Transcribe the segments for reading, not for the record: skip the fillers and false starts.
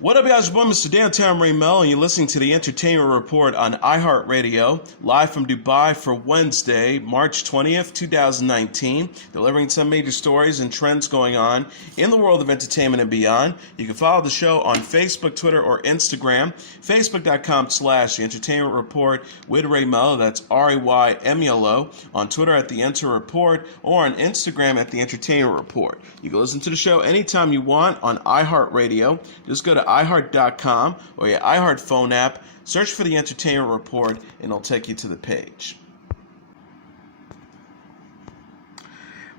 What up, guys? Your boy, Mr. Downtown Ray Melo, and you're listening to the Entertainment Report on iHeartRadio, live from Dubai for Wednesday, March 20th, 2019, delivering some major stories and trends going on in the world of entertainment and beyond. You can follow the show on Facebook, Twitter, or Instagram, facebook.com/Entertainment Report with Ray Melo, that's RAYMELO, on Twitter at The Enter Report, or on Instagram at The Entertainment Report. You can listen to the show anytime you want on iHeartRadio. Just go to iHeart.com or your iHeart phone app, search for the Entertainment Report, and it'll take you to the page.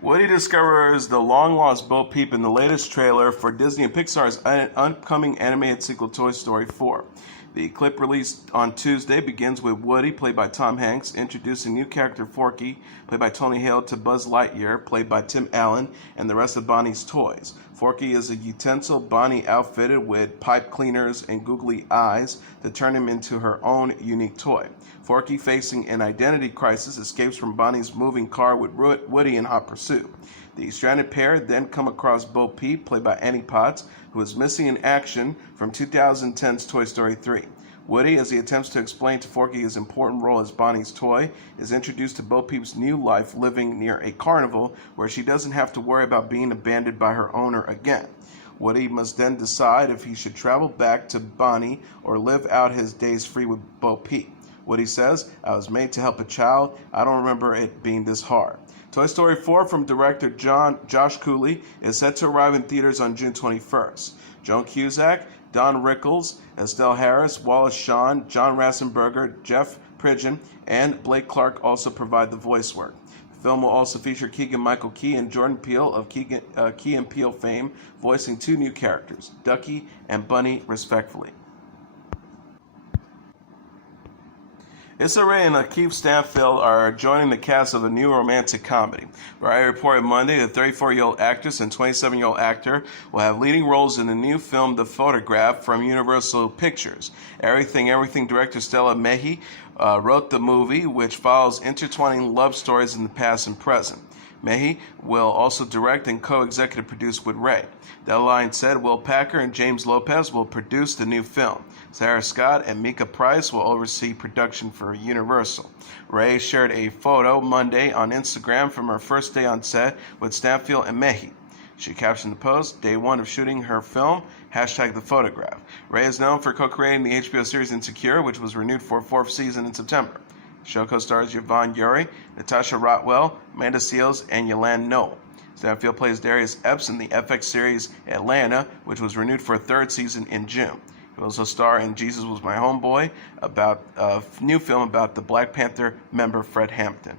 Woody discovers the long-lost Bo Peep in the latest trailer for Disney and Pixar's upcoming animated sequel Toy Story 4. The clip released on Tuesday begins with Woody, played by Tom Hanks, introducing new character Forky, played by Tony Hale, to Buzz Lightyear, played by Tim Allen, and the rest of Bonnie's toys. Forky is a utensil Bonnie outfitted with pipe cleaners and googly eyes to turn him into her own unique toy. Forky, facing an identity crisis, escapes from Bonnie's moving car with Woody in hot pursuit. The stranded pair then come across Bo Peep, played by Annie Potts, who is missing in action from 2010's Toy Story 3. Woody, as he attempts to explain to Forky his important role as Bonnie's toy, is introduced to Bo Peep's new life living near a carnival where she doesn't have to worry about being abandoned by her owner again. Woody must then decide if he should travel back to Bonnie or live out his days free with Bo Peep. Woody says, "I was made to help a child. I don't remember it being this hard." Toy Story 4 from director Josh Cooley is set to arrive in theaters on June 21st. Joan Cusack, Don Rickles, Estelle Harris, Wallace Shawn, John Ratzenberger, Jeff Pridgeon, and Blake Clark also provide the voice work. The film will also feature Keegan-Michael Key and Jordan Peele of Key and Peele fame, voicing two new characters, Ducky and Bunny, respectively. Issa Rae and Lakeith Stanfield are joining the cast of a new romantic comedy. Variety reported Monday the 34-year-old actress and 27-year-old actor will have leading roles in the new film The Photograph from Universal Pictures. Everything director Stella Mehi wrote the movie, which follows intertwining love stories in the past and present. Mehi will also direct and co-executive produce with Rae. Deadline said Will Packer and James Lopez will produce the new film. Sarah Scott and Mika Price will oversee production for Universal. Rae shared a photo Monday on Instagram from her first day on set with Stanfield and Mehi. She captioned the post, "Day one of shooting her film, #The Photograph." Rae is known for co-creating the HBO series Insecure, which was renewed for a fourth season in September. The show co-stars Yvonne Yuri, Natasha Rothwell, Amanda Seales, and Yolande Knoll. Stanfield plays Darius Epps in the FX series Atlanta, which was renewed for a third season in June. He will also star in Jesus Was My Homeboy, about a new film about the Black Panther member Fred Hampton.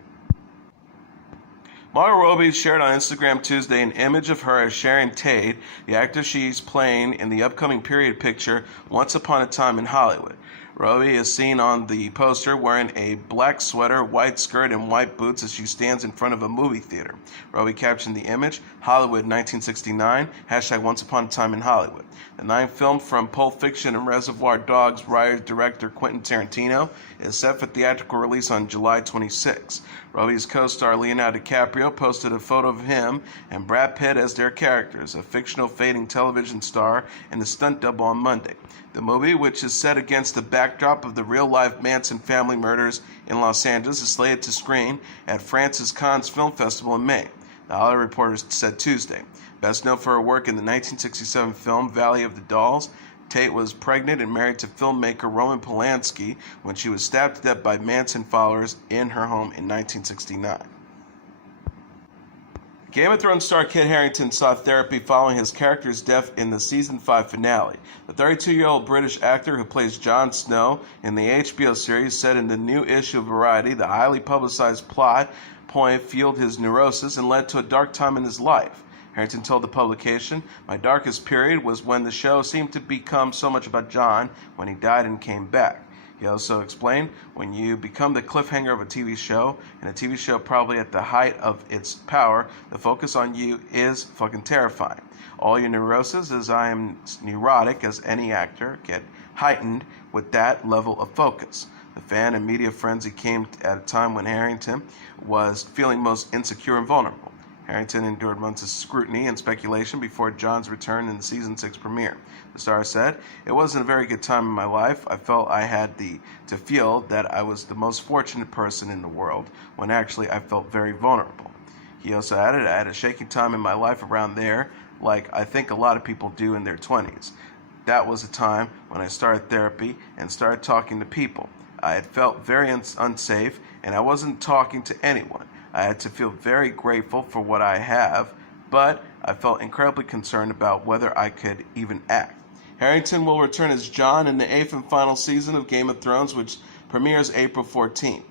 Margot Robbie shared on Instagram Tuesday an image of her as Sharon Tate, the actor she's playing in the upcoming period picture Once Upon a Time in Hollywood. Robbie is seen on the poster wearing a black sweater, white skirt, and white boots as she stands in front of a movie theater. Robbie captioned the image, "Hollywood 1969, #Once Upon a Time in Hollywood." The ninth film from Pulp Fiction and Reservoir Dogs writer-director Quentin Tarantino is set for theatrical release on July 26. Robbie's co-star Leonardo DiCaprio posted a photo of him and Brad Pitt as their characters, a fictional fading television star and a stunt double, on Monday. The movie, which is set against the backdrop of the real-life Manson family murders in Los Angeles, is slated to screen at France's Cannes Film Festival in May, the Hollywood Reporter said Tuesday. Best known for her work in the 1967 film Valley of the Dolls, Tate was pregnant and married to filmmaker Roman Polanski when she was stabbed to death by Manson followers in her home in 1969. Game of Thrones star Kit Harington sought therapy following his character's death in the season 5 finale. The 32-year-old British actor who plays Jon Snow in the HBO series said in the new issue of Variety the highly publicized plot point fueled his neurosis and led to a dark time in his life. Harington told the publication, "My darkest period was when the show seemed to become so much about Jon when he died and came back." He also explained, "When you become the cliffhanger of a TV show, and a TV show probably at the height of its power, the focus on you is fucking terrifying. All your neuroses, as I am neurotic as any actor, get heightened with that level of focus." The fan and media frenzy came at a time when Harington was feeling most insecure and vulnerable. Harington endured months of scrutiny and speculation before Jon's return in the season 6 premiere. The star said, "It wasn't a very good time in my life. I felt I had to feel that I was the most fortunate person in the world, when actually I felt very vulnerable." He also added, "I had a shaky time in my life around there, like I think a lot of people do in their 20s. That was a time when I started therapy and started talking to people. I had felt very unsafe, and I wasn't talking to anyone. I had to feel very grateful for what I have, but I felt incredibly concerned about whether I could even act." Harington will return as Jon in the 8th and final season of Game of Thrones, which premieres April 14th.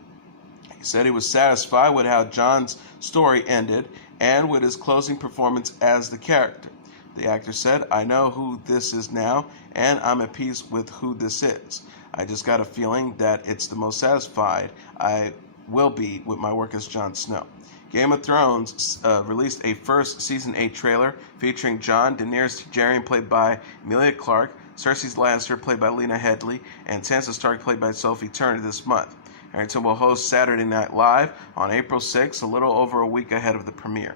He said he was satisfied with how Jon's story ended and with his closing performance as the character. The actor said, "I know who this is now, and I'm at peace with who this is. I just got a feeling that it's the most satisfied I will be with my work as Jon Snow." Game of Thrones released a first season 8 trailer featuring Jon, Daenerys Targaryen played by Emilia Clarke, Cersei Lannister played by Lena Headey, and Sansa Stark played by Sophie Turner this month. Harington will host Saturday Night Live on April 6th, a little over a week ahead of the premiere.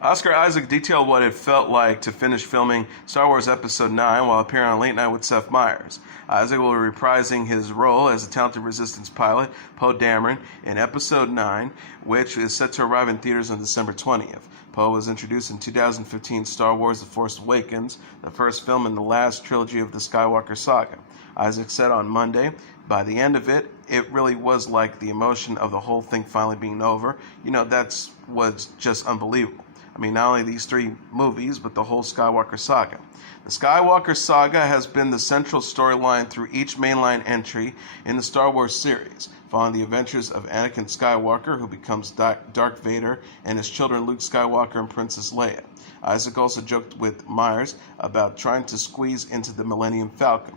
Oscar Isaac detailed what it felt like to finish filming Star Wars Episode 9 while appearing on Late Night with Seth Meyers. Isaac will be reprising his role as the talented Resistance pilot, Poe Dameron, in Episode 9, which is set to arrive in theaters on December 20th. Poe was introduced in 2015's Star Wars The Force Awakens, the first film in the last trilogy of the Skywalker saga. Isaac said on Monday, "By the end of it, it really was like the emotion of the whole thing finally being over. That was just unbelievable. I mean, not only these 3 movies, but the whole Skywalker saga. The Skywalker saga has been the central storyline through each mainline entry in the Star Wars series, following the adventures of Anakin Skywalker, who becomes Darth Vader, and his children Luke Skywalker and Princess Leia." Isaac also joked with Myers about trying to squeeze into the Millennium Falcon.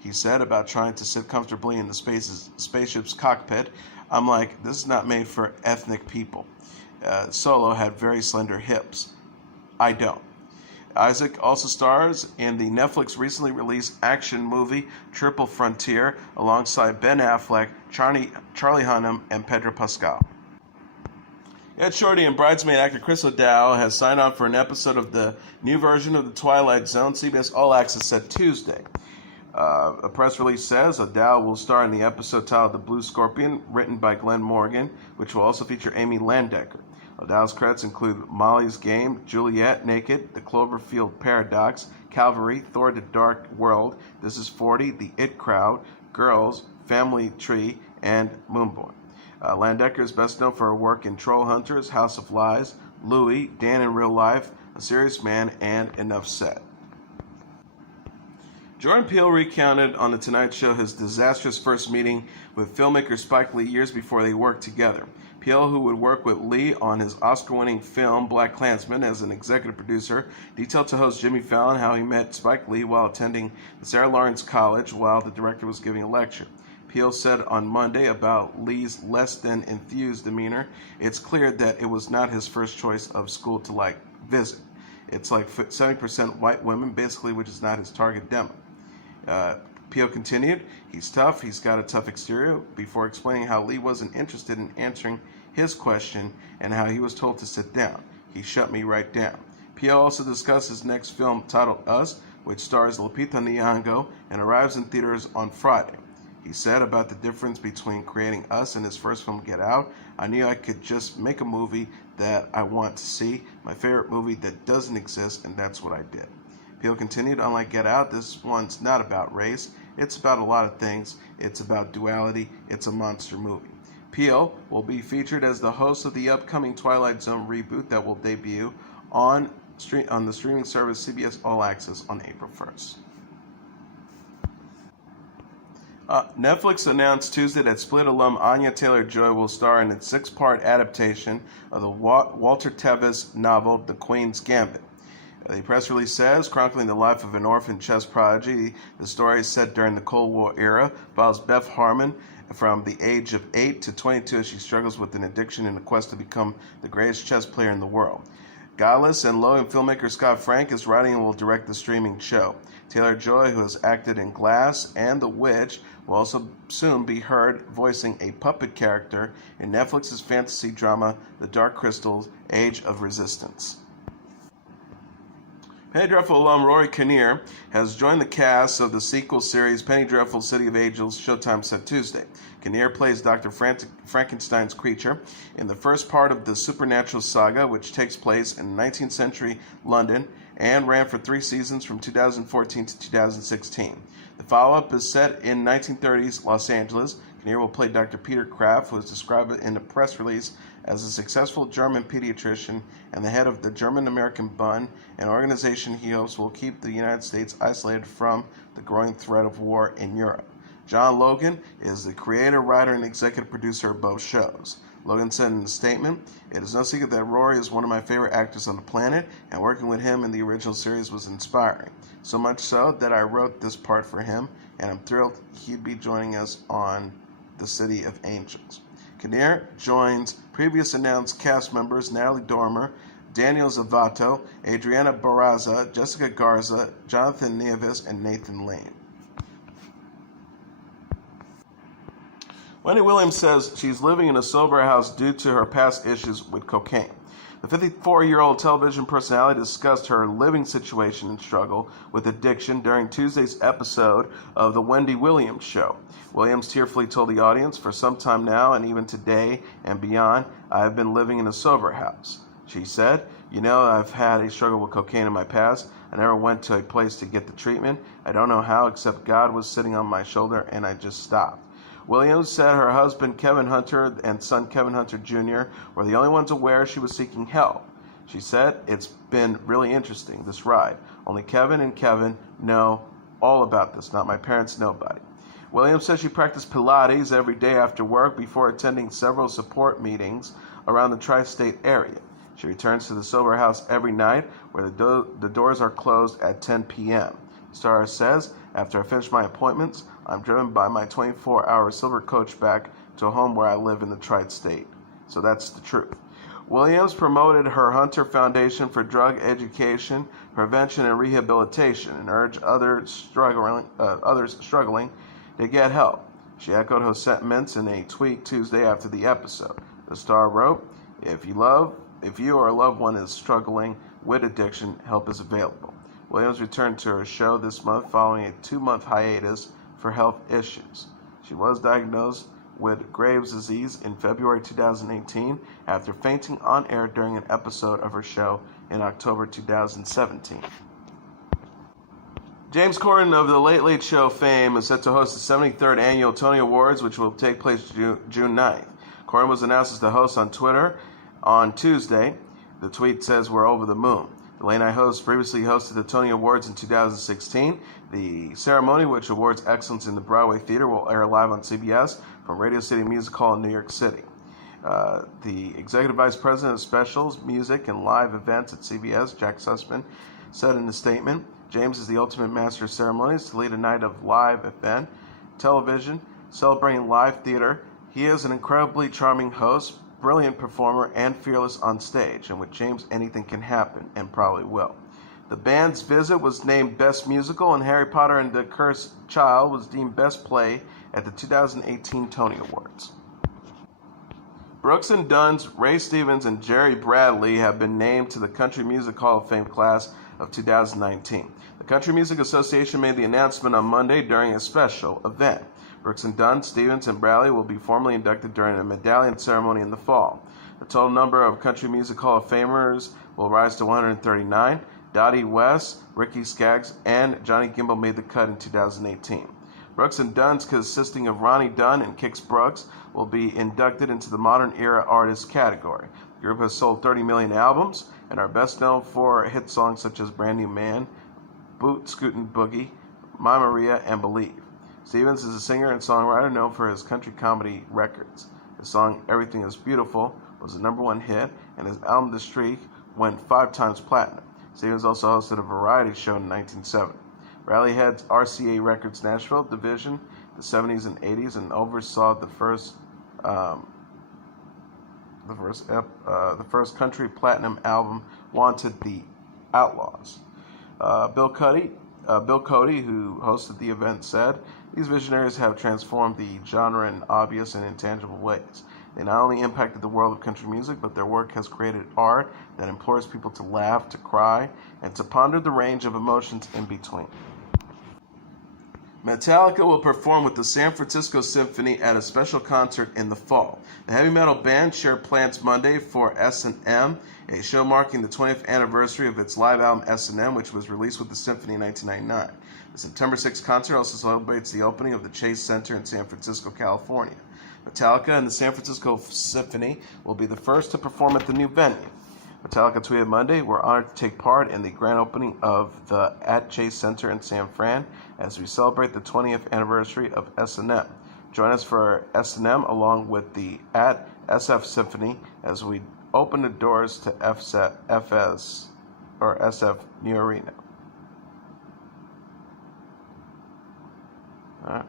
He said about trying to sit comfortably in the spaceship's cockpit, "I'm like, this is not made for ethnic people. Solo had very slender hips. I don't." Isaac also stars in the Netflix recently released action movie Triple Frontier alongside Ben Affleck, Charlie Hunnam, and Pedro Pascal. Ed Shorty and bridesmaid actor Chris O'Dowd has signed on for an episode of the new version of the Twilight Zone. CBS All Access said Tuesday. A press release says O'Dowd will star in the episode titled The Blue Scorpion, written by Glenn Morgan, which will also feature Amy Landecker. O'Dowd's credits include Molly's Game, Juliet, Naked, The Cloverfield Paradox, Calvary, Thor the Dark World, This Is 40, The It Crowd, Girls, Family Tree, and Moonboy. Landecker is best known for her work in Troll Hunters, House of Lies, Louie, Dan in Real Life, A Serious Man, and Enough Said. Jordan Peele recounted on The Tonight Show his disastrous first meeting with filmmaker Spike Lee years before they worked together. Peele, who would work with Lee on his Oscar-winning film BlacKkKlansman as an executive producer, detailed to host Jimmy Fallon how he met Spike Lee while attending the Sarah Lawrence College while the director was giving a lecture. Peele said on Monday about Lee's less than enthused demeanor, "It's clear that it was not his first choice of school to visit. It's like 70% white women, basically, which is not his target demo." Peele continued, "He's tough, he's got a tough exterior," before explaining how Lee wasn't interested in answering his question and how he was told to sit down. "He shut me right down." Peele also discussed his next film titled Us, which stars Lupita Nyong'o and arrives in theaters on Friday. He said about the difference between creating Us and his first film Get Out, "I knew I could just make a movie that I want to see, my favorite movie that doesn't exist, and that's what I did." Peele continued, "Unlike Get Out, this one's not about race. It's about a lot of things. It's about duality. It's a monster movie." Peele will be featured as the host of the upcoming Twilight Zone reboot that will debut on the streaming service CBS All Access on April 1st. Netflix announced Tuesday that Split alum Anya Taylor-Joy will star in its 6-part adaptation of the Walter Tevis novel The Queen's Gambit. The press release says, chronicling the life of an orphan chess prodigy, the story is set during the Cold War era, follows Beth Harmon from the age of 8 to 22 as she struggles with an addiction in a quest to become the greatest chess player in the world. Godless and Logan filmmaker Scott Frank is writing and will direct the streaming show. Taylor-Joy, who has acted in Glass and The Witch, will also soon be heard voicing a puppet character in Netflix's fantasy drama The Dark Crystal: Age of Resistance. Penny Dreadful alum Rory Kinnear has joined the cast of the sequel series Penny Dreadful City of Angels, Showtime set Tuesday. Kinnear plays Dr. Frankenstein's creature in the first part of the supernatural saga, which takes place in 19th century London and ran for 3 seasons from 2014 to 2016. The follow-up is set in 1930s Los Angeles. Kinnear will play Dr. Peter Kraft, who is described in a press release as a successful German pediatrician and the head of the German-American Bund, an organization he hopes will keep the United States isolated from the growing threat of war in Europe. John Logan is the creator, writer, and executive producer of both shows. Logan said in a statement, "It is no secret that Rory is one of my favorite actors on the planet, and working with him in the original series was inspiring. So much so that I wrote this part for him, and I'm thrilled he'd be joining us on the City of Angels." Kinnear joins previous announced cast members Natalie Dormer, Daniel Zavato, Adriana Barraza, Jessica Garza, Jonathan Nieves, and Nathan Lane. Wendy Williams says she's living in a sober house due to her past issues with cocaine. The 54-year-old television personality discussed her living situation and struggle with addiction during Tuesday's episode of The Wendy Williams Show. Williams tearfully told the audience, "For some time now, and even today and beyond, I have been living in a sober house." She said, I've had a struggle with cocaine in my past. I never went to a place to get the treatment. I don't know how, except God was sitting on my shoulder and I just stopped." Williams said her husband Kevin Hunter and son Kevin Hunter Jr. were the only ones aware she was seeking help. She said, "It's been really interesting, this ride. Only Kevin and Kevin know all about this, not my parents, nobody." Williams said she practiced Pilates every day after work before attending several support meetings around the tri-state area. She returns to the sober house every night where the doors are closed at 10 p.m. The star says, "After I finish my appointments, I'm driven by my 24-hour silver coach back to a home where I live in the tri-state." So that's the truth. Williams promoted her Hunter Foundation for Drug Education, Prevention, and Rehabilitation and urged others struggling to get help. She echoed her sentiments in a tweet Tuesday after the episode. The star wrote, If you or a loved one is struggling with addiction, help is available." Williams returned to her show this month following a 2-month hiatus for health issues. She was diagnosed with Graves' disease in February 2018 after fainting on air during an episode of her show in October 2017. James Corden of The Late Late Show fame is set to host the 73rd Annual Tony Awards, which will take place June 9th. Corden was announced as the host on Twitter on Tuesday. The tweet says, "We're over the moon." The late-night host previously hosted the Tony Awards in 2016. The ceremony, which awards excellence in the Broadway theater, will air live on CBS from Radio City Music Hall in New York City. The Executive Vice President of Specials, Music, and Live Events at CBS, Jack Sussman, said in a statement, "James is the ultimate master of ceremonies to lead a night of live event, television, celebrating live theater. He is an incredibly charming host, brilliant performer, and fearless on stage, and with James anything can happen, and probably will." The band's Visit was named Best Musical, and Harry Potter and the Cursed Child was deemed Best Play at the 2018 Tony Awards. Brooks and Dunn's Ray Stevens and Jerry Bradley have been named to the Country Music Hall of Fame class of 2019. The Country Music Association made the announcement on Monday during a special event. Brooks and Dunn, Stevens, and Bradley will be formally inducted during a medallion ceremony in the fall. The total number of Country Music Hall of Famers will rise to 139. Dottie West, Ricky Skaggs, and Johnny Gimbel made the cut in 2018. Brooks and Dunn, consisting of Ronnie Dunn and Kix Brooks, will be inducted into the Modern Era Artist category. The group has sold 30 million albums and are best known for hit songs such as Brand New Man, Boot Scootin' Boogie, My Maria, and Believe. Stevens is a singer and songwriter known for his country comedy records. His song Everything is Beautiful was the #1 hit, and his album The Streak went 5 times platinum. Stevens also hosted a variety show in 1970. Bradley heads RCA Records Nashville division the 70s and 80s and oversaw the first the first country platinum album, Wanted the Outlaws. Bill Cody, who hosted the event, said, "These visionaries have transformed the genre in obvious and intangible ways. They not only impacted the world of country music, but their work has created art that implores people to laugh, to cry, and to ponder the range of emotions in between." Metallica will perform with the San Francisco Symphony at a special concert in the fall. The heavy metal band shared plans Monday for S&M, a show marking the 20th anniversary of its live album S&M, which was released with the Symphony in 1999. The September 6th concert also celebrates the opening of the Chase Center in San Francisco, California. Metallica and the San Francisco Symphony will be the first to perform at the new venue. Metallica tweeted Monday, "We're honored to take part in the grand opening of the at Chase Center in San Fran as we celebrate the 20th anniversary of S&M. Join us for S&M along with the at SF Symphony as we open the doors to SF New Arena." All right.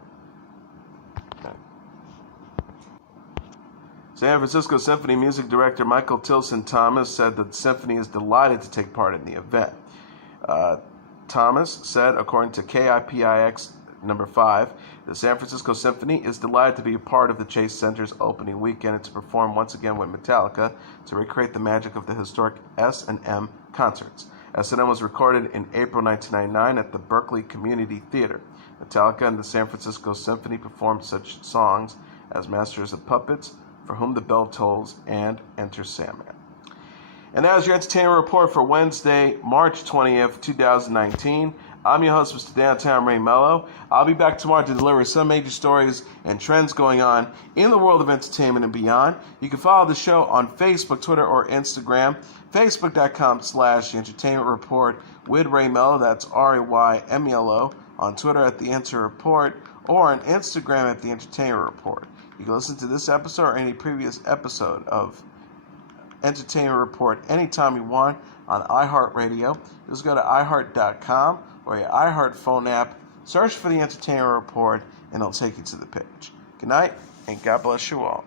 San Francisco Symphony music director Michael Tilson Thomas said that the symphony is delighted to take part in the event. Thomas said, according to KIPIX number 5, the San Francisco Symphony is delighted to be a part of the Chase Center's opening weekend and to perform once again with Metallica to recreate the magic of the historic S&M concerts. S&M was recorded in April 1999 at the Berkeley Community Theater. Metallica and the San Francisco Symphony performed such songs as Masters of Puppets, For Whom the Bell Tolls, and Enter Sandman. And that was your entertainment report for Wednesday, March 20th, 2019. I'm your host, Mr. Downtown Ray Melo. I'll be back tomorrow to deliver some major stories and trends going on in the world of entertainment and beyond. You can follow the show on Facebook, Twitter, or Instagram. Facebook.com/Entertainment Report with Ray Melo. That's RAYMELO. On Twitter at The Enter Report, or on Instagram at The Entertainment Report. You can listen to this episode or any previous episode of Entertainment Report anytime you want on iHeartRadio. Just go to iHeart.com or your iHeart phone app, search for The Entertainment Report, and it'll take you to the page. Good night, and God bless you all.